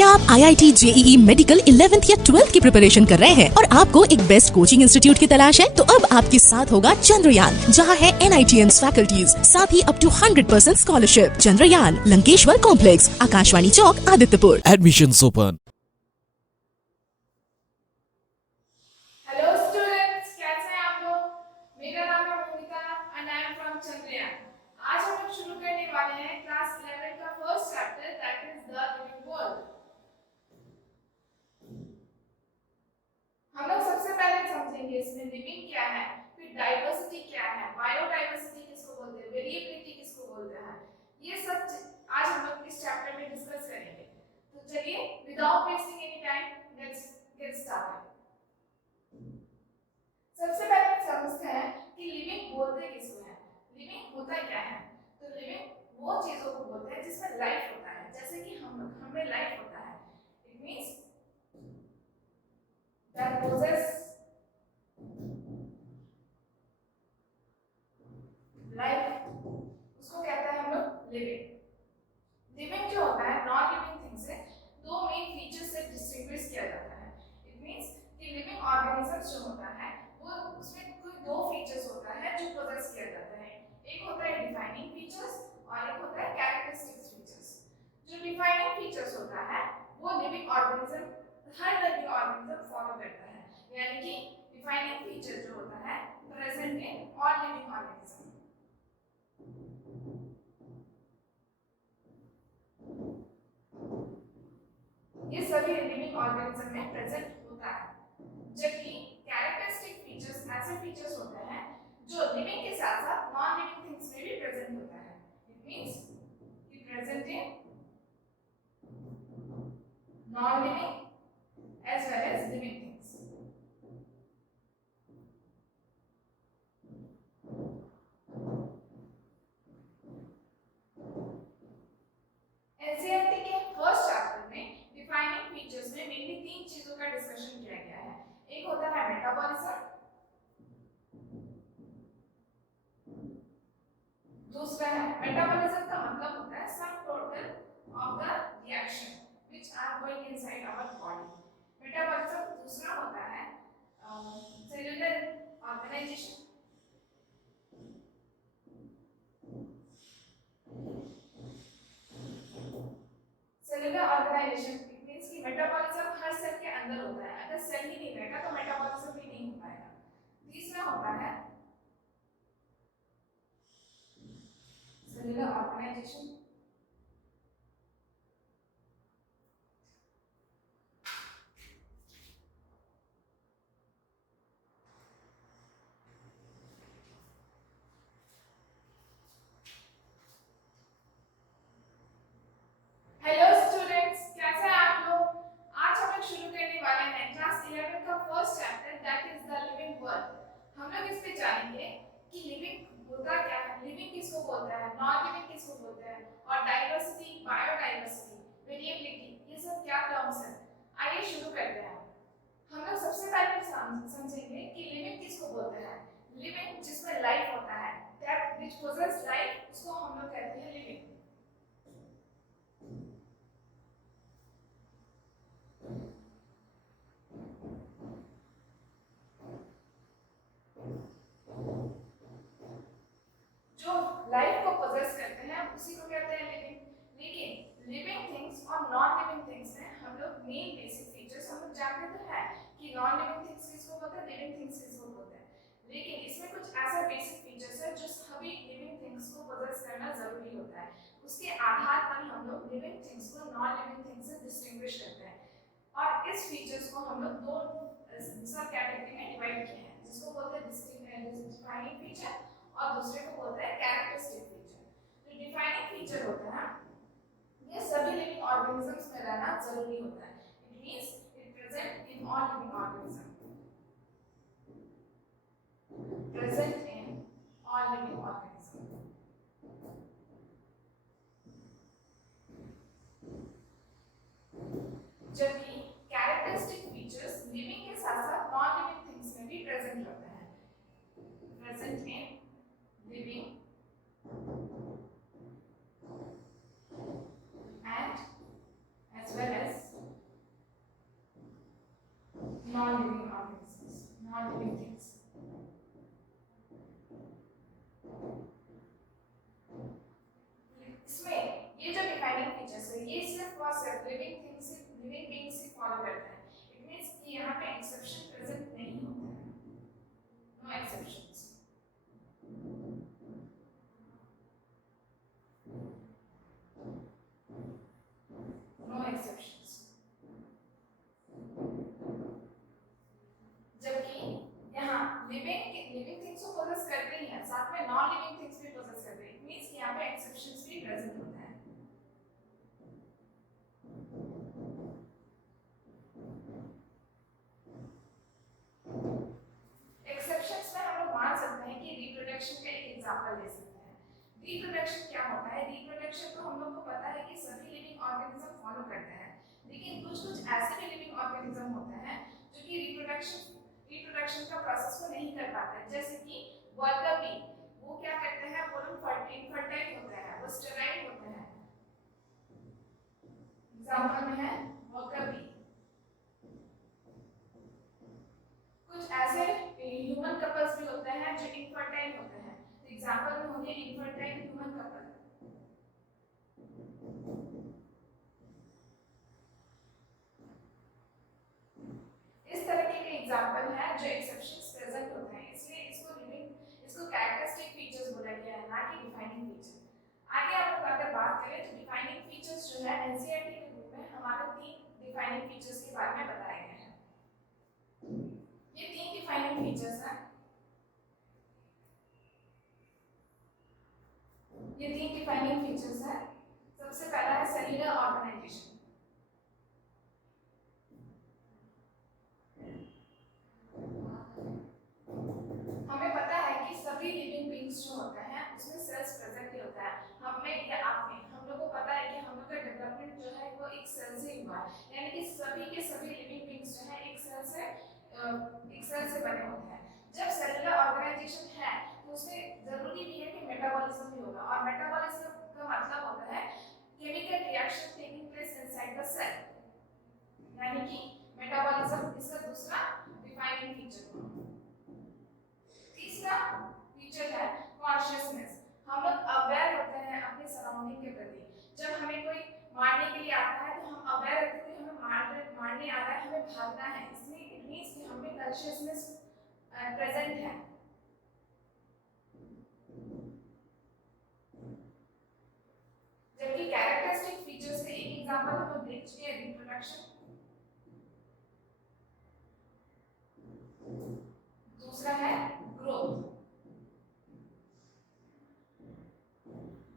क्या आप IIT JEE medical 11th या 12th की प्रिपरेशन कर रहे हैं और आपको एक बेस्ट कोचिंग इंस्टीट्यूट की तलाश है? तो अब आपके साथ होगा चंद्रयान, जहां है NITS फैकल्टीज, साथ ही up to 100% scholarship. Chandrayaan, Lankeshwar complex, Akashvani Chowk, Adityapur. Admissions open. Hello students, कैसे हैं आप लोग? मेरा नाम है Monika and I am from Chandrayaan. आज हम लोग शुरू करने वाले हैं क्लास 11 का first chapter, that is the living world. हम लोग सबसे पहले समझेंगे इसमें लिविंग क्या है, फिर डाइवर्सिटी क्या है, बायोडाइवर्सिटी किसको बोलते हैं, वेरिएबिलिटी किसको बोलते हैं, ये सब आज हम लोग इस चैप्टर में डिस्कस करेंगे। तो चलिए without wasting any time let's get started. सबसे पहले समझते हैं कि लिविंग बोलते किसको है, लिविंग होता क्या है। तो लिविंग वो चीजों को बोलते हैं जिसमें लाइफ होता है, जैसे कि हमें लाइफ होता है। It means that possess life, उसको कहते हैं हम लोग लिविंग। लिविंग जो होता है नॉन लिविंग थिंग से दो मेन फीचर्स से डिस्टिंग्विश किया जाता है। इट मींस कि लिविंग ऑर्गेनिजम्स जो होता है वो उसमें कोई दो फीचर्स होता है जो पोजेस किया जाता है। एक होता है डिफाइनिंग फीचर्स और एक होता है कैरेक्टरिस्टिक्स फीचर्स। जो डिफाइनिंग फीचर्स होता है वो लिविंग ऑर्गेनिज्म, हर लिविंग ऑर्गेनिज्म फॉलो करता है, यानी कि डिफाइनिंग फीचर जो होता है present in all living organism. ये सभी लिविंग ऑर्गेनिज्म में प्रेजेंट होता है। जबकि कैरेक्टरिस्टिक फीचर्स ऐसे फीचर्स होते हैं जो लिविंग के साथ साथ नॉन लिविंग थिंग्स में भी प्रेजेंट होता है। इट मींस कि present in non living as well as living things. NCERT के फर्स्ट चैप्टर में डिफाइनिंग फीचर्स में मेनली तीन चीजों का डिस्कशन किया गया है। एक होता है मेटाबॉलिज्म, दूसरा है मेटाबॉलिज्म का मतलब होता है sum total of the reaction which are going inside our body. Metabolism दूसरा होता है cellular organisation, cellular organisation it means कि मेटाबॉलिज्म हर सेल के अंदर होता है। अगर सेल ही नहीं रहेगा तो मेटाबॉलिज्म भी नहीं हो पाएगा। तीसरा होता है सेलुलर ऑर्गेनाइजेशन, हेलो स्टूडेंट्स, कैसे हैं आप लोग? आज हम लोग शुरू करने वाले हैं क्लास 11 का first chapter, that is the living world. हम लोग इस पे जानेंगे कि लिविंग होता क्या है, लिविंग किसको बोलते हैं, नॉन लिविंग किसको बोलते हैं, और डाइवर्सिटी, बायोडाइवर्सिटी, वेरिएबिलिटी, ये सब क्या टर्म्स हैं। आइए शुरू करते हैं। हम लोग सबसे पहले समझेंगे कि लिविंग किसको बोलते हैं। लिविंग जिसमें लाइफ होता है, दैट व्हिच पोजेस लाइफ, उसको हम लोग कहते हैं लिविंग। जो लाइफ को पोजेस करते हैं उसी को कहते हैं लिविंग। लेकिन लिविंग थिंग्स और नॉन लिविंग थिंग्स में हम लोग मेन बेसिक फीचर्स हम लोग जानते तो है कि नॉन लिविंग थिंग्स किसको बोलते हैं, लिविंग थिंग्स किसको बोलते हैं। लेकिन इसमें कुछ ऐसा बेसिक फीचर्स है जो सभी लिविंग थिंग्स को पोजेस करना जरूरी होता है। उसके आधार पर हम लोग लिविंग थिंग्स को नॉन लिविंग थिंग्स से डिस्टिंग्विश करते हैं। और इस फीचर्स को हम लोग दो सब कैटेगरी में डिवाइड किए हैं, जिसको बोलते हैं डिफाइनिंग फीचर और दूसरे को बोलते हैं कैरेक्टरिस्टिक फीचर। जो डिफाइनिंग फीचर होता है ये सभी लिविंग ऑर्गेनिजम्स में रहना जरूरी होता है। It means it present in all living organism, present in all living organism. जबकि कैरेक्टरिस्टिक फीचर्स लिविंग के साथ साथ नॉन लिविंग थिंग्स में भी प्रेजेंट रहते हैं, present in living and as well as living being से फॉलो करता है। इट मींस कि यहाँ पे एक्सेप्शन प्रेजेंट नहीं होता है, नो एक्सेप्शंस। No exceptions. जबकि यहाँ लिविंग थिंग्स को पोजेस करते ही हैं, साथ में नॉन लिविंग थिंग्स भी पोजेस करते हैं। इट मींस कि यहाँ पे एक्सेप्शंस भी प्रेजेंट होता है। एक्सेप्शंस में हम लोग मान सकते हैं कि रिप्रोडक्शन का एक एग्जांपल ले सकते हैं। रिप्रोडक्शन क्या होता है? रिप्रोडक्शन तो हम लोग को पता है कि सभी लिविंग ऑर्गेनिज्म फॉलो करते हैं, लेकिन कुछ ऐसे भी लिविंग ऑर्गेनिज्म होते हैं जो कि रिप्रोडक्शन का प्रोसेस को नहीं कर पाते हैं। जैसे कि वर्कर बी, वो क्या करते हैं? वो लोग इनफर्टाइल होते हैं, वो स्टेराइल होते हैं। एग्जांपल में है वर्कर बी। कुछ ऐसे ह्यूमन कपल्स भी होते हैं जो इनफर्टाइल होते हैं। एग्जांपल में होंगे इनफर्टाइल ह्यूमन कपल। इस तरीके के एग्जांपल है जो एक्सेप्शंस प्रेजेंट होते हैं, इसलिए इसको कैरेक्टरिस्टिक फीचर्स बोला गया है, ना कि डिफाइनिंग फीचर। आगे आप लोग अगर बात करें तो डिफाइनिंग फीचर्स जो है एनसीईआरटी के बुक में हमारे 3 डिफाइनिंग फीचर्स के बारे में बताए गए हैं। ये 3 डिफाइनिंग फीचर्स हैं। ये 3 डिफाइनिंग फीचर्स हैं। सबसे पहला है सेल्युलर ऑर्गेनाइजेशन। हमें पता है कि सभी लिविंग बीइंग्स जो होते हैं उसमें सेल्स प्रेजेंट ही होता है। हमें या आपने हम लोग को पता है कि हम लोग का डेवलपमेंट जो है वो एक सेल से ही हुआ है, यानी कि सभी के सभी लिविंग बीइंग्स जो है एक सेल से बने होते हैं। जब सेलुलर ऑर्गेनाइजेशन है तो उसमें जरूरी भी है कि मेटाबॉलिज्म भी होगा, और मेटाबॉलिज्म का मतलब होता है chemical reaction taking place inside the cell, यानी कि मेटाबॉलिज्म इसका दूसरा डिफाइनिंग फीचर। तीसरा फीचर है कॉन्शियसनेस। हम लोग अवेयर होते हैं अपने सराउंडिंग के प्रति। जब हमें कोई मारने के लिए आता है तो हम अवेयर रहते हैं कि हमें मारने आ रहा है, हमें भागना है, इसलिए इट मींस कि हमें कॉन्शियसनेस प्रेजेंट है। जबकि कैरेक्टरिस्टिक फीचर्स के एक एग्जांपल हम लोग देख चुके हैं, रिप्रोडक्शन। दूसरा है ग्रोथ।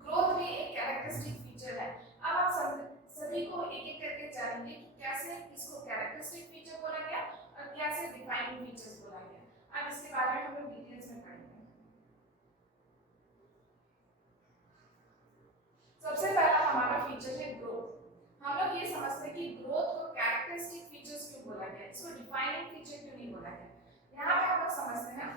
ग्रोथ भी एक कैरेक्टरिस्टिक फीचर है। अब आप सभी को एक एक करके जानेंगे कि कैसे इसको कैरेक्टरिस्टिक फीचर बोला गया और कैसे डिफाइनिंग फीचर्स बोला गया। अब इसके बारे में हम लोग डिटेल्स में पढ़ेंगे। सबसे पहला हमारा फीचर है ग्रोथ। हम लोग ये समझते हैं कि ग्रोथ को कैरेक्टरिस्टिक फीचर्स क्यों बोला गया, इसको डिफाइनिंग फीचर क्यों नहीं बोला गया। यहाँ पे हम लोग समझते हैं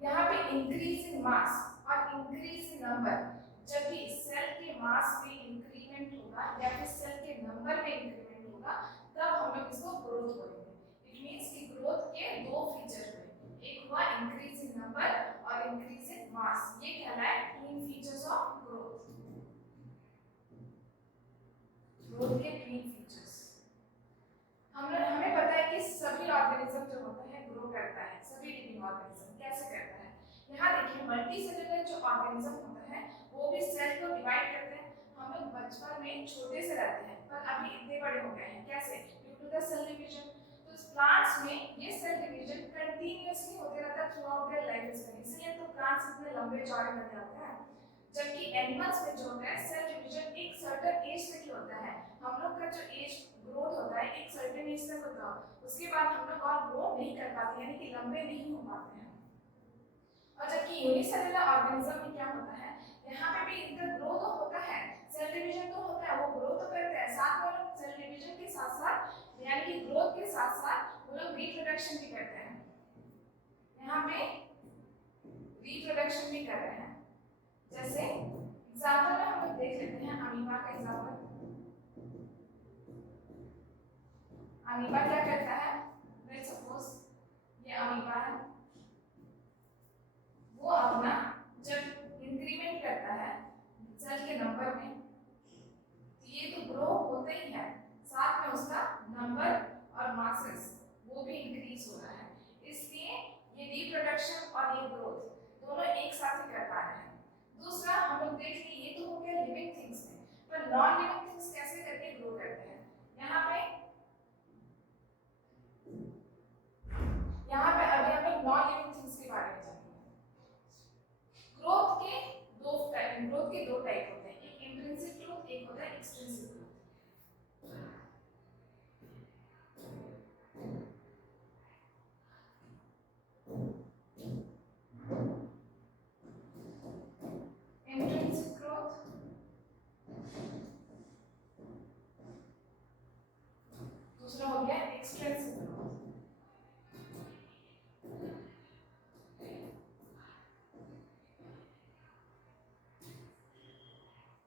यहाँ पे इंक्रीज इन मास और इंक्रीज इन नंबर, जब भी सेल के मास में इंक्रीमेंट होगा या फिर सेल के नंबर में इंक्रीमेंट होगा तब हम लोग इसको ग्रोथ बोलेंगे। इट मींस कि ग्रोथ के 2 फीचर हुए, एक हुआ इंक्रीज इन नंबर और इंक्रीज इन मास, ये कहलाए 3 फीचर्स ऑफ ग्रोथ। ग्रोथ के 3 फीचर्स। हमें पता है कि सभी ऑर्गेनिज्म जो होते हैं ग्रो करता है, सभी लिविंग ऑर्गेनिज्म कैसे करता है। यहाँ देखिए मल्टी सेलुलर जो ऑर्गेनिज्म होता है वो भी सेल को डिवाइड करते हैं। हम लोग बचपन में छोटे से रहते हैं पर अभी इतने बड़े हो गए हैं, कैसे? Due to the cell division. तो प्लांट्स में ये सेल डिवीजन कंटीन्यूअसली होते रहता है throughout their life span, इसलिए तो प्लांट्स इतने लंबे चौड़े बने होते हैं। जबकि एनिमल्स में जो होता है सेल डिवीजन एक सर्टेन एज तक ही होता है। हम लोग का जो एज ग्रोथ होता है एक सर्टेन एज तक होता है, उसके बाद हम लोग और ग्रो नहीं कर पाते, यानी कि लंबे नहीं हो पाते हैं। और जबकि यूनिसेलुलर ऑर्गेनिज्म में क्या होता है, यहाँ पे भी इनका ग्रो तो होता है, सेल डिवीजन तो होता है, वो ग्रो तो करते हैं, साथ में लोग सेल डिवीजन के साथ साथ यानी कि ग्रोथ के साथ साथ वो लोग रिप्रोडक्शन भी करते हैं। यहाँ पे रिप्रोडक्शन भी कर रहे हैं। जैसे एग्जांपल में हम लोग देख लेते हैं अमीबा का एग्जांपल। अमीबा क्या करता है, लेट्स सपोज ये अमीबा है, वो अपना जब इंक्रीमेंट है सेल के नंबर में, तो ये तो ग्रो होता ही है, साथ में उसका नंबर और मासेस वो भी इंक्रीज हो रहा है, इसलिए ये रिप्रोडक्शन और ये ग्रोथ दोनों एक साथ ही कर पा रहे हैं। दूसरा हम लोग देख लिए ये तो हो गया लिविंग थिंग्स में, पर नॉन लिविंग थिंग्स कैसे करके ग्रो करते हैं। यहाँ पे अभी हमें नॉन लिविंग थिंग्स के बारे में जानेंगे। ग्रोथ के दो टाइप होते हैं, एक इंट्रिंसिक ग्रोथ, एक होता है एक्सट्रिंसिक ग्रोथ। इंट्रिंसिक ग्रोथ, दूसरा हो गया एक्सट्रिंसिक ग्रोथ।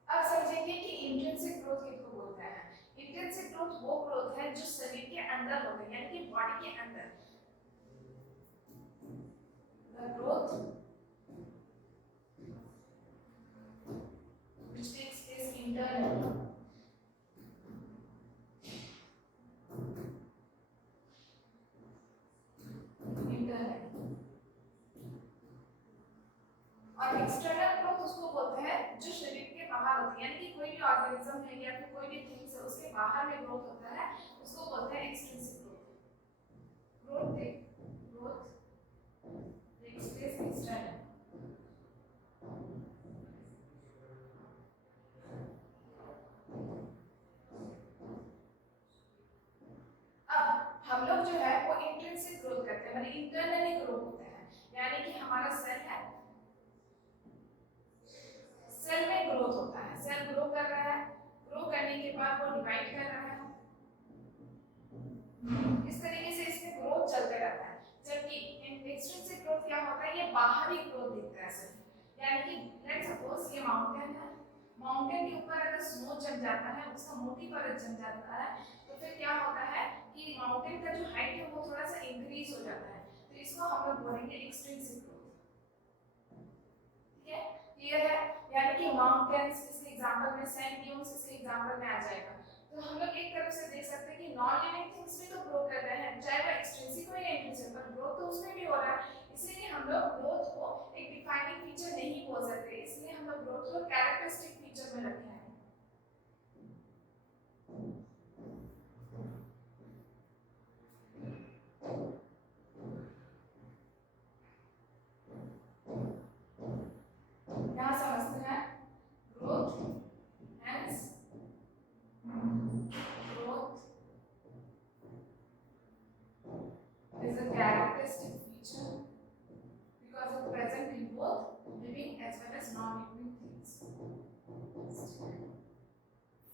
अब समझेंगे कि इंट्रिंसिक ग्रोथ किसको बोलते हैं। इंट्रिंसिक ग्रोथ वो ग्रोथ है जो शरीर के अंदर होता है, यानी कि बॉडी के अंदर। The growth which takes place internally. और एक्सटर्नल ग्रोथ उसको बोलते हैं जो शरीर के बाहर होती है, यानी कि कोई भी ऑर्गेनिज्म है या फिर कोई भी थिंग्स है उसके बाहर में ग्रोथ होता है, उसको बोलते हैं extrinsic growth. Growth takes place external। अब हम लोग जो है वो इंट्रिंसिक ग्रोथ करते हैं, मतलब इंटरनली ग्रो होते हैं, यानी कि हमारा सेल है, सेल में ग्रोथ होता है, सेल ग्रो कर रहा है, ग्रो करने के बाद वो डिवाइड कर रहा है, इस तरीके से इसमें ग्रोथ चलते रहता है। जबकि एक्सट्रिंसिक ग्रोथ क्या होता है, ये बाहरी ग्रोथ दिखता है सिर्फ, यानी कि लेट्स सपोज ये माउंटेन है, माउंटेन के ऊपर अगर स्नो जम जाता है, उसका मोटी परत जम जाता है, तो फिर क्या होता है कि माउंटेन का जो हाइट है वो थोड़ा सा इंक्रीज हो जाता है, तो इसको हम लोग बोलेंगे एक्सट्रिंसिक ग्रोथ। ठीक है, क्लियर है। यानी कि माउंटेन्स इसके एग्जांपल में, सैंड ड्यून्स इसके एग्जांपल में आ जाएगा। तो हम लोग एक तरफ से देख सकते हैं कि नॉन लिविंग थिंग्स भी तो ग्रो कर रहे हैं, चाहे वो एक्सट्रिंसिक हो या इंट्रिंसिक, पर ग्रोथ तो उसमें भी हो रहा है, इसलिए हम लोग ग्रोथ को एक डिफाइनिंग फीचर नहीं बोल सकते, इसलिए हम लोग ग्रोथ को कैरेक्टरिस्टिक फीचर में रखे हैं। यहाँ समझते हैं growth, hence growth is a characteristic feature because it present in both living as well as non-living things.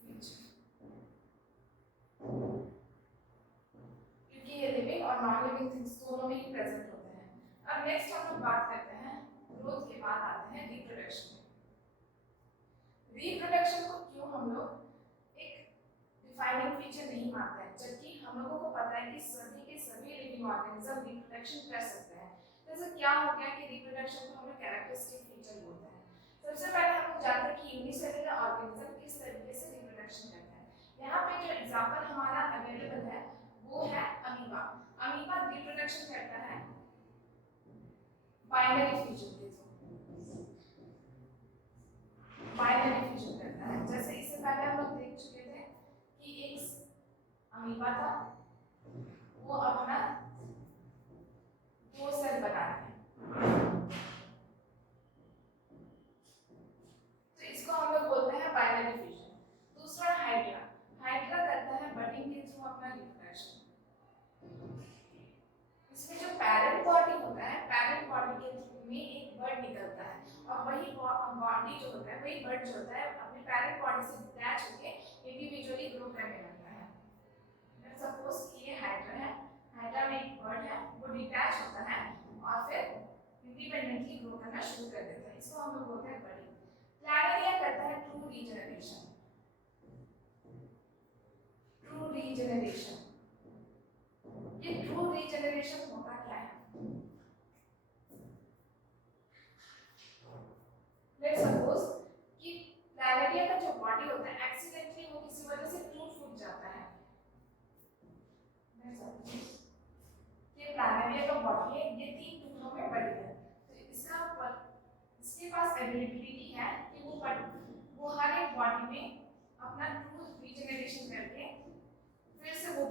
Feature. क्योंकि ये लिविंग और नॉन लिविंग थिंग्स दोनों में ही प्रेजेंट होते हैं। अब नेक्स्ट हम लोग बात करते हैं ग्रोथ के बाद आते हैं रिप्रोडक्शन। रिप्रोडक्शन को क्यों हम लोग एक डिफाइनिंग फीचर नहीं मानते हैं, जबकि हम लोगों को पता है कि सभी के सभी लिविंग ऑर्गेनिज्म रिप्रोडक्शन कर सकते हैं। जैसे क्या हो गया कि रिप्रोडक्शन को हम लोग कैरेक्टरिस्टिक फीचर बोलते हैं। सबसे पहले हम लोग जानते हैं कि यूनिसेलुलर ऑर्गेनिज्म किस तरीके से रिप्रोडक्शन करते हैं। यहाँ पे जो एग्जांपल हमारा अवेलेबल है वो है अमीबा। अमीबा रिप्रोडक्शन करता है बाइनरी फ्यूजन के थ्रू, बाइनरी फ्यूजन करता है। जैसे इससे पहले हम लोग देख चुके थे कि एक अमीबा था, वो अपना दो सेल बना रहे हैं, तो इसको हम लोग बोलते हैं बाइनरी फ्यूजन। दूसरा हाइड्रा, हाइड्रा करता है बडिंग के थ्रू अपना रिप्रोडक्शन। इसमें जो पेरेंट बॉडी होता है, पेरेंट बॉडी के थ्रू में एक बर्ड निकलता है, और वही बॉडी जो होता है, वही बर्ड जो होता है अपनी पेरेंट बॉडी से डिटैच होके इंडिविजुअली ग्रो करने लगता है। लेट्स सपोज कि ये हाइड्रा है, हाइड्रा में एक बर्ड है, वो डिटैच होता है और फिर इंडिपेंडेंटली ग्रो करना शुरू कर देता है, इसको हम लोग बोलते हैं बर्डिंग। प्लानेरिया करता है ट्रू रीजनरेशन। ट्रू रीजनरेशन, ये ट्रू रीजनरेशन होता क्या है? लेट्स सपोज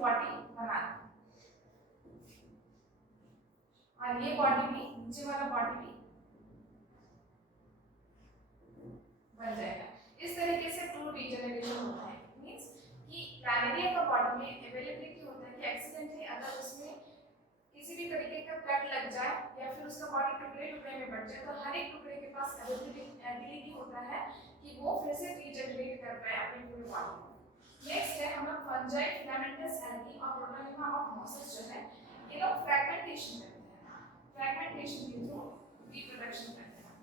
बॉडी बना दी और ये बॉडी भी, नीचे वाला बॉडी भी बन जाएगा। इस तरीके से टू रीजनरेशन होता है। मींस कि प्लानेरिया का बॉडी में अवेलेबिलिटी होता है कि एक्सीडेंटली अगर उसमें किसी भी तरीके का कट लग जाए या फिर उसका बॉडी टुकड़े टुकड़े में बट जाए, तो हर एक टुकड़े के पास एबिलिटी होता है कि वो फिर से रीजनरेट कर पाए अपनी पूरी बॉडी को। नेक्स्ट है हम लोग फंजाई, फिलामेंटस एल्गी और प्रोटोनिमा ऑफ मॉसेस जो है ये लोग फ्रैगमेंटेशन करते हैं। फ्रैगमेंटेशन के थ्रू रिप्रोडक्शन करते हैं।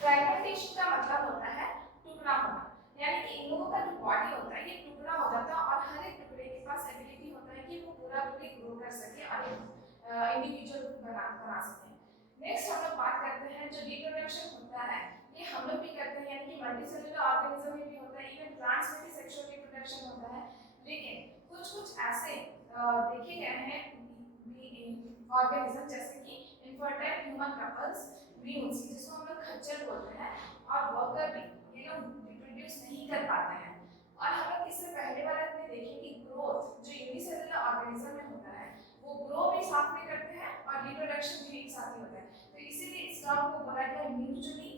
फ्रैगमेंटेशन का मतलब होता है टुकड़ा होना, यानी कि इन लोगों का जो बॉडी होता है ये टुकड़ा हो जाता है और हर एक टुकड़े के पास एबिलिटी होता है कि वो पूरा ग्रो कर सके और इंडिविजुअल बना सके। नेक्स्ट हम लोग बात करते हैं जो रिप्रोडक्शन होता है ये हम लोग भी करते हैं, यानी कि मल्टीसेलुलर ऑर्गेनिज्म में भी होता है, इवन प्लांट्स में भी सेक्सुअल रिप्रोडक्शन होता है। लेकिन कुछ ऐसे देखे गए हैं ऑर्गेनिज्म जैसे कि इनफर्टाइल ह्यूमन कपल्स, म्यूल्स जिसको हम लोग खच्चर बोलते हैं, और वर्कर भी, ये लोग रिप्रोड्यूस नहीं कर पाते हैं। और हम लोग इससे पहले वाले में देखें कि ग्रोथ जो यूनिसेलुलर ऑर्गेनिज्म में होता है वो ग्रो भी साथ में करते हैं और रिप्रोडक्शन भी एक साथ ही होता है। तो इसीलिए इस टर्म को बोला गया म्यूचुअली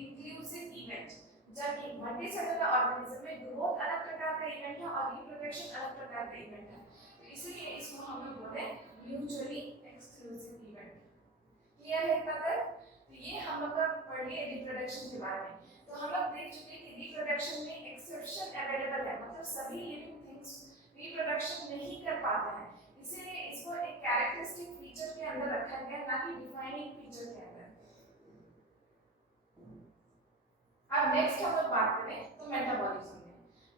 इंक्लूसिव इवेंट। जबकि मल्टीसेलुलर ऑर्गेनिज्म में ग्रोथ अलग प्रकार का इवेंट है और रिप्रोडक्शन अलग प्रकार का इवेंट है, तो इसीलिए इसको हम लोग बोले म्यूचुअली एक्सक्लूसिव इवेंट। क्लियर है इतना तक? तो ये हम लोग पढ़ लिए रिप्रोडक्शन के बारे में। तो हम लोग देख चुके कि रिप्रोडक्शन में एक्सेप्शन अवेलेबल है, मतलब सभी लिविंग थिंग्स रिप्रोडक्शन नहीं कर पाते हैं, इसीलिए इसको एक कैरेक्टरिस्टिक फीचर के अंदर रखा गया, ना कि डिफाइनिंग फीचर के अंदर। अब नेक्स्ट हम लोग बात करें तो मेटाबॉलिज्म में।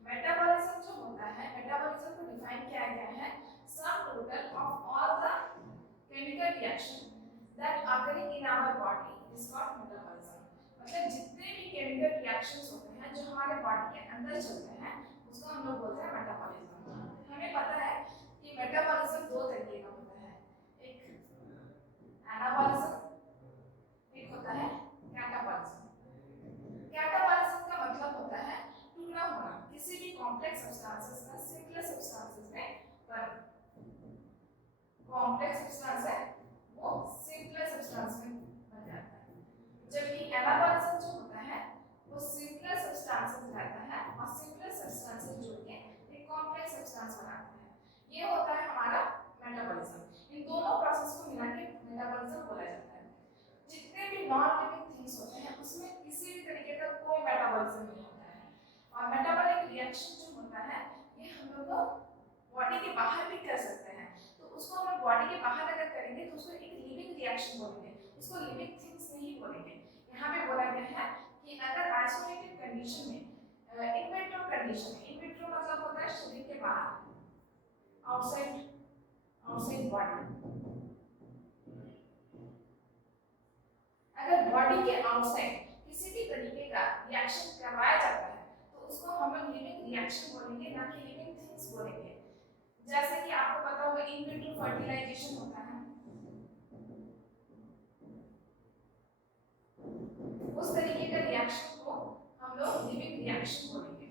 मेटाबॉलिज्म जो होता है, मेटाबॉलिज्म को डिफाइन किया गया है sum total of all the chemical reaction that occurring in our body is called metabolism। मतलब जितने भी केमिकल रिएक्शंस होते हैं जो हमारे बॉडी के अंदर चलते हैं उसको हम लोग बोलते हैं मेटाबॉलिज्म। हमें पता है कि मेटाबॉलिज्म दो तरीके का होता है, एक एनाबॉलिज्म, एक होता है कैटाबॉलिज्म। कैटाबॉलिज्म का मतलब होता है टुकड़ा होना किसी भी कॉम्प्लेक्स सब्सटेंसेस का सिंपल सब्सटेंसेस में कॉम्प्लेक्स सब्सटेंस है वो सिंपल सब्सटेंस में बन जाता है। जबकि एनाबॉलिज्म जो होता है वो सिंपल सब्सटेंसेस रहता है और सिंपल सब्सटेंसेस जोड़ के एक कॉम्प्लेक्स सब्सटेंस बनाता है। ये होता है हमारा मेटाबॉलिज्म। इन दोनों प्रोसेस को मिला के मेटाबॉलिज्म बोला जाता है। जितने भी नॉन लिविंग थिंग्स होते हैं उसमें किसी भी तरीके का कोई मेटाबॉलिज्म नहीं होता है, और मेटाबॉलिक रिएक्शन जो होता है ये हम लोग बॉडी के बाहर भी कर सकते हैं। तो उसको हम बॉडी के बाहर अगर करेंगे तो उसको एक लिविंग रिएक्शन बोलेंगे, उसको लिविंग थिंग्स नहीं बोलेंगे। यहाँ पे बोला गया है कि अगर आइसोलेटेड कंडीशन में इन विट्रो कंडीशन में, इन विट्रो मतलब होता है शरीर के बाहर, आउटसाइड बॉडी, अगर बॉडी के आउटसाइड किसी भी तरीके का रिएक्शन करवाया जाता है तो उसको हम लोग लिविंग रिएक्शन बोलेंगे, ना कि लिविंग थिंग्स बोलेंगे। जैसे कि आपको पता होगा इन विट्रो फर्टिलाइजेशन होता है, उस तरीके का रिएक्शन को हम लोग लिविंग रिएक्शन बोलेंगे।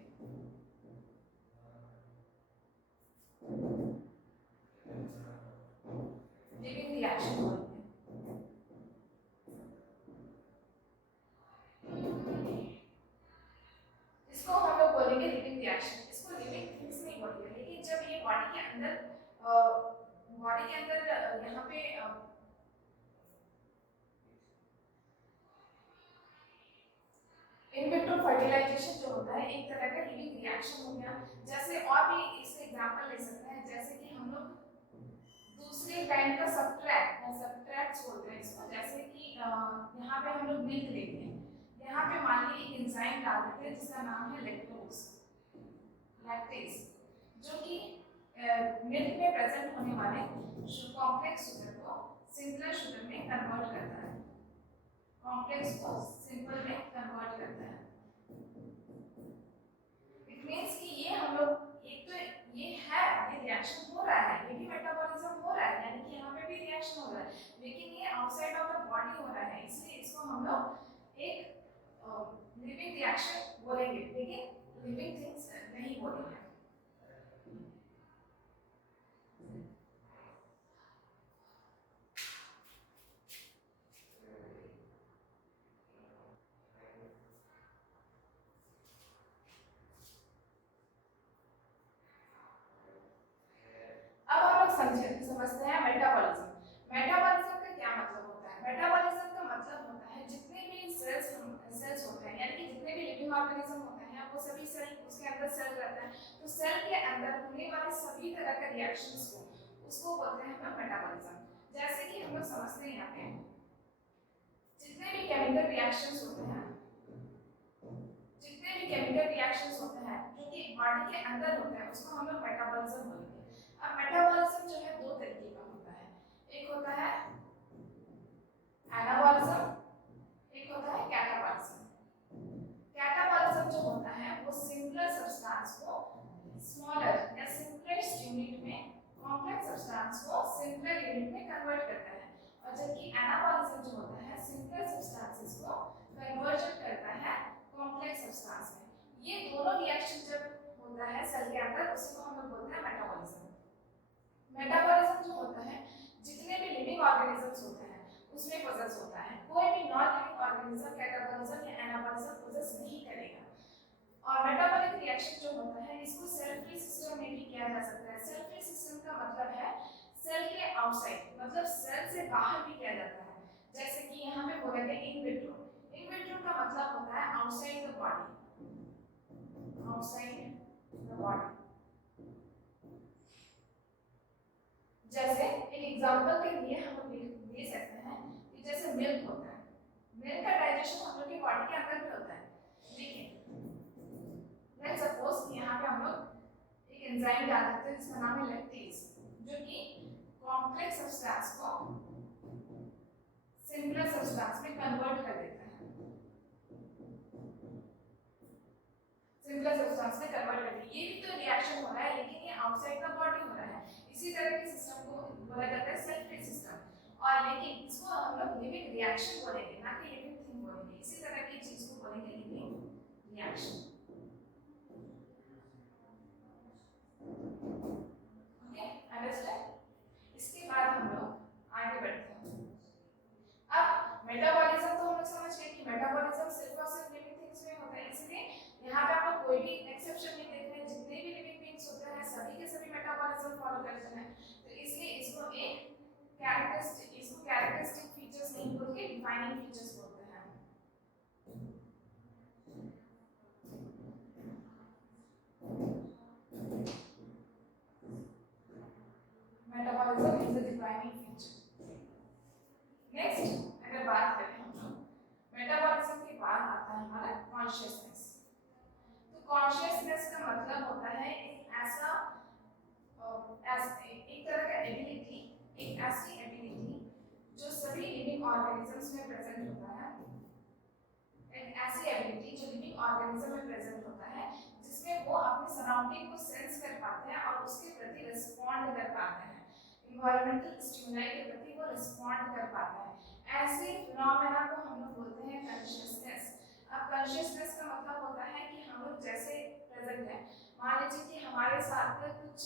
लिविंग रिएक्शन बोलेंगे। इसको हम लोग बोलेंगे लिविंग रिएक्शन, इसको लिविंग थिंग्स नहीं बोलेंगे। लेकिन जब ये बॉडी के अंदर यहाँ पे इन विट्रो फर्टिलाइजेशन जो होता है एक तरह का लिविंग रिएक्शन हो गया। जैसे और भी इसका एग्जांपल ले सकते हैं, जैसे कि हम लोग दूसरे काइंड का सब्सट्रैक्ट या सब्सट्रैक्ट्स बोलते हैं इसको। जैसे कि यहाँ पे हम लोग मिल्क लेते हैं, यहाँ पे मान लीजिए एक एंजाइम डाल देते हैं जिसका नाम है लैक्टेज, जो कि मिल्क में प्रेजेंट होने वाले कॉम्प्लेक्स शुगर को सिंपल शुगर में कन्वर्ट करता है, कॉम्प्लेक्स को सिंपल में कन्वर्ट करता है। इट मींस कि ये हम लोग एक तो ये रिएक्शन हो रहा है, ये भी मेटाबॉलिज्म हो रहा है, यानी कि यहाँ पे भी रिएक्शन हो रहा है, लेकिन ये आउटसाइड ऑफ द बॉडी हो रहा है, इसलिए इसको हम लोग एक लिविंग रिएक्शन बोलेंगे। लेकिन लिविंग थिंग्स नहीं बोली है। अब हम लोग समझते हैं मेटाबॉलिज्म। मेटाबॉलिज्म का क्या मतलब होता है? मेटाबॉलिज्म का मतलब होता है जितने भी सेल्स होते हैं, यानी कि जितने भी लिविंग ऑर्गेनिज्म होते हैं वो सभी सेल, उसके अंदर सेल रहता है, तो सेल के अंदर होने वाले सभी तरह के रिएक्शंस को उसको बोलते हैं हम लोग मेटाबॉलिज्म। जैसे कि हम लोग समझते हैं यहाँ पे जितने भी केमिकल रिएक्शंस होते हैं, जितने भी केमिकल रिएक्शंस होते हैं जो कि बॉडी के अंदर होते हैं उसको हम लोग मेटाबॉलिज्म बोलेंगे। अब मेटाबॉलिज्म जो है दो तरीके का होता है, एक होता है एनाबॉलिज्म, एक होता है कैटाबॉलिज्म। कैटाबॉलिज्म जो होता है वो सिंपलर सब्सटेंस को स्मॉलर या सिंपलेस्ट यूनिट में, कॉम्प्लेक्स सब्सटेंस को सिंपलर यूनिट में कन्वर्ट करता है, और जबकि एनाबॉलिज्म जो होता है सिंपलर सब्सटेंसेस को कन्वर्जन करता है कॉम्प्लेक्स सब्सटेंस में। ये दोनों रिएक्शन जब होता है सेल के अंदर उसी को हम लोग बोलते हैं मेटाबॉलिज्म। मेटाबॉलिज्म जो होता है जितने भी लिविंग ऑर्गेनिजम्स होते हैं उसमें पोजेस होता है, कोई भी नॉन लिविंग ऑर्गेनिज्म कैटाबॉलिज्म या एनाबॉलिज्म पोजेस नहीं करेगा। और मेटाबॉलिक रिएक्शन जो होता है इसको सेल फ्री सिस्टम में भी किया जा सकता है। सेल फ्री सिस्टम का मतलब है सेल के आउटसाइड, मतलब सेल से बाहर भी किया जाता है। जैसे कि यहाँ पे बोलेंगे इन विट्रो। इन विट्रो का मतलब होता है outside the body, outside the body. जैसे एक एग्जांपल के लिए हम लोग ले सकते हैं कि जैसे मिल्क होता है, मिल्क का डाइजेशन हम लोग की बॉडी के अंदर भी होता है, लेकिन लेट्स सपोज कि यहाँ पे हम लोग एक एंजाइम डाल देते हैं जिसका नाम है लैक्टेज, जो कि कॉम्प्लेक्स सब्सटेंस को सिंपलर सब्सटेंस में कन्वर्ट कर देता है, सिंपलर सब्सटेंस में कन्वर्ट कर देता है। ये भी तो रिएक्शन हो रहा है लेकिन ये आउटसाइड द बॉडी हो रहा है। इसी तरह के सिस्टम को बोला जाता है सेल फ्री सिस्टम, और लेकिन इसको हम लोग लिविंग रिएक्शन बोलेंगे, ना कि लिविंग थिंग बोलेंगे। इसी तरह की चीज को बोलेंगे लिविंग रिएक्शन। Okay, understand? इसके बाद हम लोग आगे बढ़ते हैं। अब मेटाबॉलिज्म तो हम लोग समझ गए कि मेटाबॉलिज्म सिर्फ और सिर्फ लिविंग थिंग्स में होता है, इसलिए यहाँ पे आप लोग कोई भी एक्सेप्शन नहीं देख रहे हैं, जितने भी लिविंग बीइंग्स होते हैं सभी के सभी मेटाबॉलिज्म फॉलो करते हैं। तो इसलिए इसको एक कैरेक्टरिस्टिक फीचर्स नहीं बोल के डिफाइनिंग फीचर्स बोलते हैं। Metabolism is a defining feature. Next अगर बात करें हम लोग मेटाबॉलिज्म के बाद आता है हमारा कॉन्शियसनेस। तो कॉन्शियसनेस का मतलब होता है एक ऐसा एक तरह का एबिलिटी, एक ऐसी एबिलिटी जो सभी लिविंग ऑर्गेनिजम्स में प्रेजेंट होता है, एक ऐसी एबिलिटी जो लिविंग ऑर्गेनिज्म में प्रेजेंट होता है जिसमें वो अपने सराउंडिंग को सेंस कर पाते हैं और उसके प्रति रिस्पॉन्ड कर पाते हैं, इन्वायरमेंटल स्टिमुलाई के प्रति वो रिस्पॉन्ड कर पाता है। ऐसे फिनोमेना को हम लोग बोलते हैं कॉन्शियसनेस। अब कॉन्शियसनेस का मतलब होता है कि हम लोग जैसे प्रेजेंट है, मान लीजिए कि हमारे साथ कुछ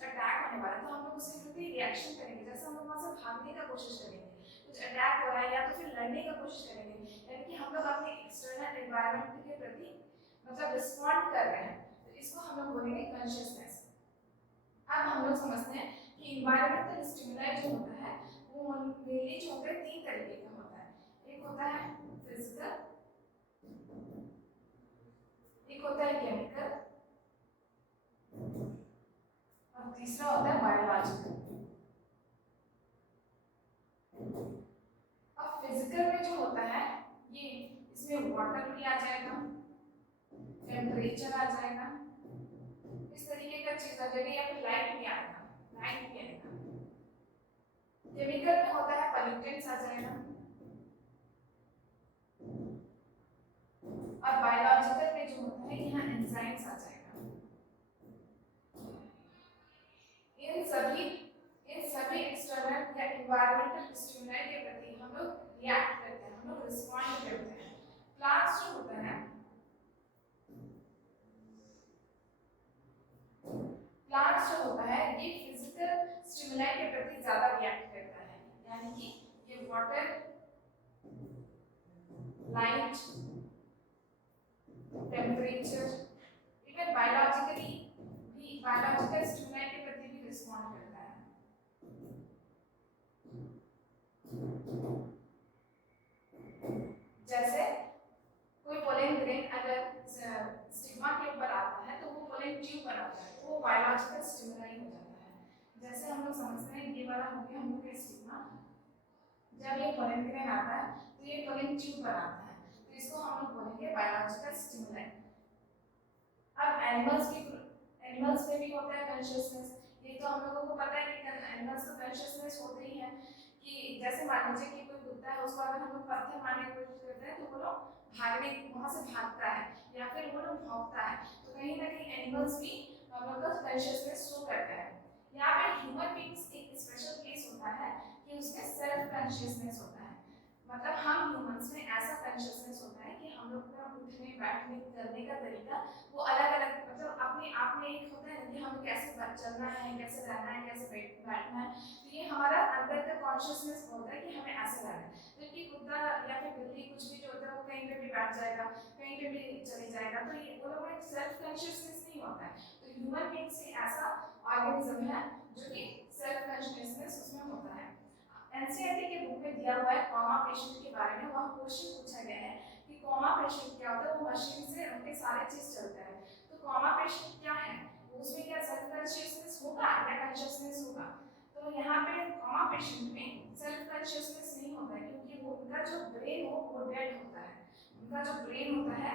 अटैक होने वाला है तो हम लोग उसके प्रति रिएक्शन करेंगे, जैसे हम लोग वहाँ से भागने का कोशिश करेंगे, कुछ अटैक हो रहा है या तो फिर लड़ने का कोशिश करेंगे, यानी कि हम लोग अपने एक्सटर्नल एनवायरनमेंट के प्रति मतलब रिस्पॉन्ड कर रहे हैं, तो इसको हम लोग बोलेंगे कॉन्शियसनेस। अब हम लोग समझते हैं कि इन्वायरमेंटल स्टिमुलाई जो होता है वो मेनली जो होता है तीन तरीके का होता है। एक होता है फिजिकल, एक होता है केमिकल, और तीसरा होता है बायोलॉजिकल। अब फिजिकल में जो होता है ये इसमें वाटर भी आ जाएगा, टेम्परेचर आ जाएगा, इस तरीके का चीज आ जाएगा, या फिर लाइट भी आएगा, लाइट भी आएगा। केमिकल में होता है पॉल्यूटेंट्स आ जाएगा, और बायोलॉजिकल में जो होता है यहाँ एंजाइम्स आ जाएगा। इन सभी एक्सटर्नल या एनवायरमेंटल स्टिमुलाई के प्रति हम लोग रिएक्ट करते हैं, हम लोग रिस्पॉन्ड करते हैं। प्लांट्स जो होता है प्लांट्स जो होता है ये फिजिकल स्टिमुलाई के प्रति ज्यादा रिएक्ट करता है, यानी कि ये water, light, temperature, even biologically भी बायोलॉजिकल स्टिमुलाई के प्रति भी रिस्पॉन्ड करता है। जैसे कोई पोलन ग्रेन अगर स्टिग्मा के ऊपर आता है तो वो पोलन ट्यूब बनाता है, तो वो बायोलॉजिकल स्टिमुलाई हो जाता है। जैसे हम लोग समझते हैं ये वाला हो गया हम लोग का स्टिग्मा, जब ये पोलन ग्रेन आता है तो ये पोलन ट्यूब बनाता है, तो इसको हम लोग बोलेंगे बायोलॉजिकल स्टिमुलाई। अब एनिमल्स में भी होता है कॉन्शियसनेस, ये तो हम लोगों को पता है कि एनिमल्स तो कॉन्शियसनेस होते ही है, कि जैसे मान लीजिए कि कोई कुत्ता है उसको अगर हम लोग पत्थर मारने की कोशिश करते हैं तो वो लोग भागने वहां से भागता है या फिर वो लोग भौंकता है, तो कहीं ना कहीं एनिमल्स भी हम लोग का कॉन्शियसनेस शो करता है। यहाँ पे ह्यूमन बीइंग्स एक स्पेशल केस होता है कि उसमें सेल्फ कॉन्शियसनेस होता है, मतलब हम ह्यूमंस में ऐसा कॉन्शियसनेस होता है कि हम लोग का उठने बैठने करने का तरीका वो अलग अलग, मतलब अपने आप में एक होता है कि हमें कैसे चलना है, कैसे रहना है, कैसे बैठना है, तो ये हमारा अंदर का कॉन्शियसनेस होता है कि हमें ऐसे रहना है। जबकि कुत्ता या फिर बिल्ली कुछ भी जो होता है वो कहीं पे भी बैठ जाएगा, कहीं पे भी चले जाएगा, तो ये वो लोग में सेल्फ कॉन्शियसनेस नहीं होता है। तो ह्यूमन बीइंग्स एक ऐसा ऑर्गेनिज्म है जो कि सेल्फ कॉन्शियसनेस उसमें होता है। एनसीईआरटी के बुक में दिया हुआ है कॉमा पेशेंट के बारे में, वहाँ क्वेश्चन पूछा गया है कि कॉमा पेशेंट क्या होता है, वो मशीन से उनके सारे चीज चलता है, तो कॉमा पेशेंट क्या है, उसमें क्या सेल्फ कॉन्शियसनेस होगा या कॉन्शियसनेस होगा, तो यहाँ पे कॉमा पेशेंट में सेल्फ कॉन्शियसनेस नहीं होता है, क्योंकि वो उनका जो ब्रेन हो वो डेड होता है, उनका जो ब्रेन होता है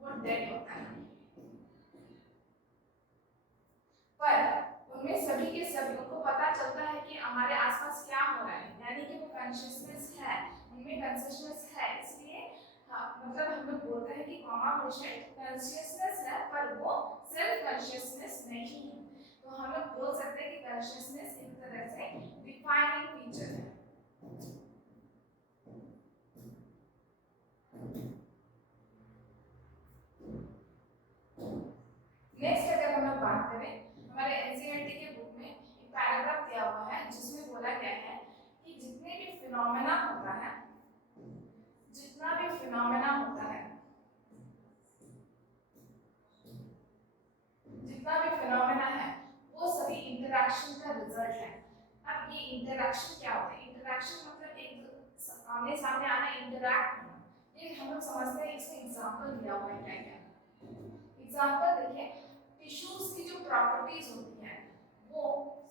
वो डेड होता है, पर उनमें सभी के सभी उनको पता चलता है कि हमारे आसपास क्या हो रहा है, यानी कि वो कॉन्शियसनेस है, उनमें कॉन्शियसनेस है, इसलिए मतलब हम लोग बोलते हैं कि कॉमा पेशेंट कॉन्शियसनेस है पर वो सेल्फ कॉन्शियसनेस नहीं है, तो हम लोग बोल सकते हैं कि कॉन्शियसनेस एक तरह से डिफाइनिंग फीचर है। नेक्स्ट अगर हम लोग बात करें, हमारे एनसीईआरटी के बुक में एक पैराग्राफ दिया हुआ है जिसमें बोला गया है कि जितना भी फिनोमेना होता है वो सभी इंटरैक्शन का रिजल्ट है। अब ये इंटरैक्शन क्या होता है, इंटरैक्शन मतलब एक आमने सामने आना, इंटरैक्ट होना, ये हम लोग समझते हैं। इसमें एग्जांपल दिया हुआ है, क्या क्या एग्जांपल देखिए, टिश्यूज की जो प्रॉपर्टीज होती हैं वो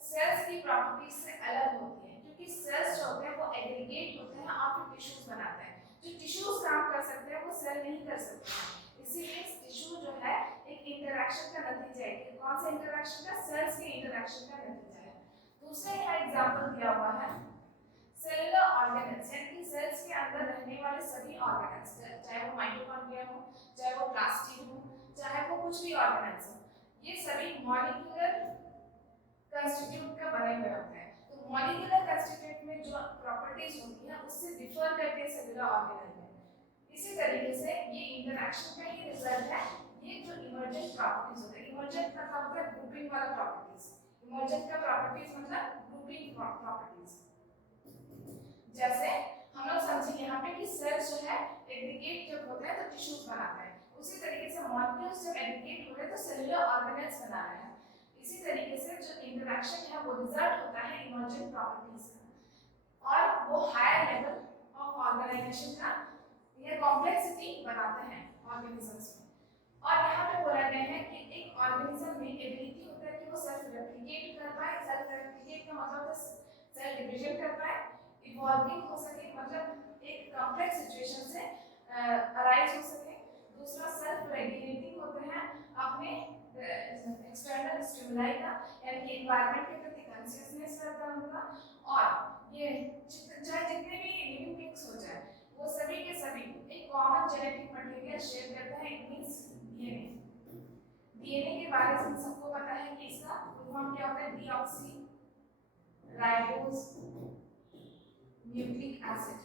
सेल्स की प्रॉपर्टीज से अलग होती है, क्योंकि सेल्स जो होते हैं वो एग्रीगेट होते हैं और फिर टिश्यूज बनाते हैं, जो टिश्यूज काम कर सकते हैं वो सेल नहीं कर सकते हैं, इसीलिए टिश्यू जो है एक इंटरैक्शन का नतीजा है। कि कौन सा इंटरैक्शन का, सेल्स के इंटरैक्शन का नतीजा है। दूसरा यहाँ एग्जांपल दिया हुआ है सेलुलर ऑर्गेनेल्स, यानी कि सेल्स के अंदर रहने वाले सभी ऑर्गेनेल्स, चाहे वो माइटोकॉन्ड्रिया हो, चाहे वो प्लास्टिड हो, चाहे वो कुछ भी ऑर्गेनेल्स हो, ये सभी मॉलिक्यूलर कंस्टिट्यूट का बने हुए होते हैं। तो मॉलिक्यूलर कंस्टिट्यूट में जो प्रॉपर्टीज होती हैं उससे डिफर करते हैं सेलुलर ऑर्गेनेल में। इसी तरीके से ये इंटरैक्शन का ही रिजल्ट है, ये जो इमर्जेंट प्रॉपर्टीज होते हैं, इमर्जेंट का मतलब ग्रुपिंग वाला प्रॉपर्टीज, इमर्जेंट का प्रॉपर्टीज मतलब ग्रुपिंग प्रॉपर्टीज। जैसे हम लोग समझे यहाँ पे कि सेल्स जो है एग्रीगेट जब होते हैं तो टिश्यूज बनाते हैं, उसी तरीके से मॉलिक्यूल्स जब एग्रीगेट हो रहे हैं तो सेलुलर ऑर्गेनेल्स बना रहे हैं। इसी तरीके से जो इंटरैक्शन है वो रिजल्ट होता है इमर्जेंट प्रॉपर्टीज का, और वो हायर लेवल ऑफ ऑर्गेनाइजेशन का ये कॉम्प्लेक्सिटी बनाते हैं ऑर्गेनिजम्स में। और यहाँ पे बोला गया है कि एक ऑर्गेनिज्म में एबिलिटी होता है कि वो सेल्फ रेप्लिकेट कर पाए, सेल्फ रेप्लिकेट का मतलब सेल डिवीजन कर पाए, इवॉल्विंग हो सके, मतलब एक कॉम्प्लेक्स सिचुएशन से अराइज हो सके। दूसरा सेल्फ रेगुलेटिंग होते हैं अपने एक्सटर्नल स्टिमुलाई का, यानी कि एनवायरनमेंट के प्रति कॉन्शियसनेस रहता है उनका, और ये चाहे जितने भी लिविंग बीइंग्स हो जाए वो सभी के सभी एक कॉमन जेनेटिक मटेरियल शेयर करते हैं, इट मींस डीएनए। डीएनए के बारे में सबको पता है कि इसका फुल फॉर्म क्या होता है, डीऑक्सी राइबोज न्यूक्लिक एसिड।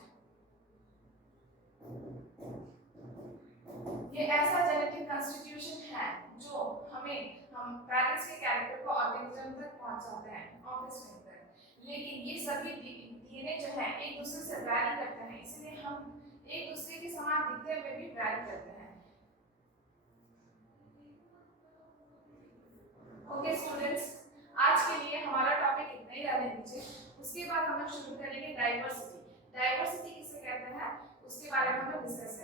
ये ऐसा जेनेटिक कॉन्स्टिट्यूशन है जो हमें हम पेरेंट्स के कैरेक्टर को ऑर्गेनिज्म तक पहुंचाते हैं, ऑफस्प्रिंग तक। लेकिन ये सभी डीएनए जो है एक दूसरे से वैरी करते हैं, इसलिए हम एक दूसरे के समान दिखते हुए भी वैरी करते हैं। ओके स्टूडेंट्स, आज के लिए हमारा टॉपिक इतना ही रहने दीजिए। उसके बाद हम लोग शुरू करेंगे डाइवर्सिटी। डाइवर्सिटी किसे कहते हैं उसके बारे में हम लोग डिस्कस